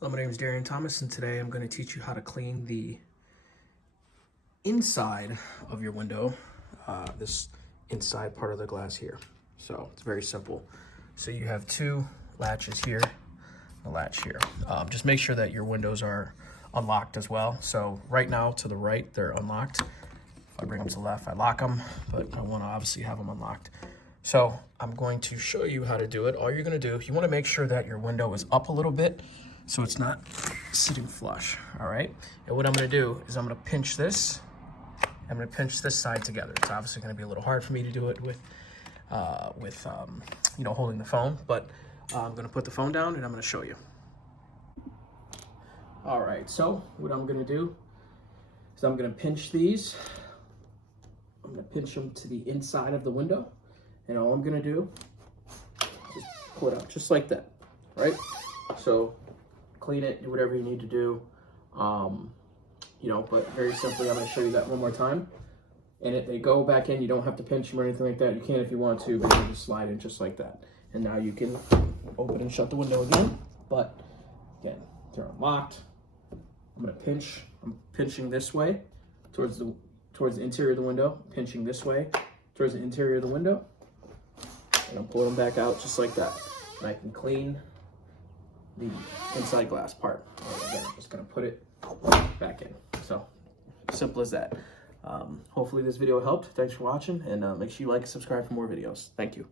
Hello, my name is Darian Thomas, and today I'm going to teach you how to clean the inside of your window, this inside part of the glass here. So it's very simple. So you have two latches here, a latch here. Just make sure that your windows are unlocked as well. So right now to the right, they're unlocked. If I bring them to the left, I lock them, but I want to obviously have them unlocked. So I'm going to show you how to do it. All you're going to do, you want to make sure that your window is up a little bit so it's not sitting flush, all right? And what I'm gonna do is I'm gonna pinch this. I'm gonna pinch this side together. It's obviously gonna be a little hard for me to do it with holding the phone, but I'm gonna put the phone down and I'm gonna show you. All right, so what I'm gonna do is I'm gonna pinch these. I'm gonna pinch them to the inside of the window, and all I'm gonna do is pull it out just like that, right? So clean it, do whatever you need to do, but very simply, I'm going to show you that one more time. And if they go back in, you don't have to pinch them or anything like that. You can if you want to, but you just slide in just like that. And now you can open and shut the window again. But again, they're unlocked. I'm going to pinch. I'm pinching this way towards the interior of the window, pinching this way towards the interior of the window. And I'm pulling them back out just like that. And I can clean the inside glass part. Again, I'm just gonna put it back in. So simple as that. Hopefully this video helped. Thanks for watching, and make sure you like and subscribe for more videos. Thank you.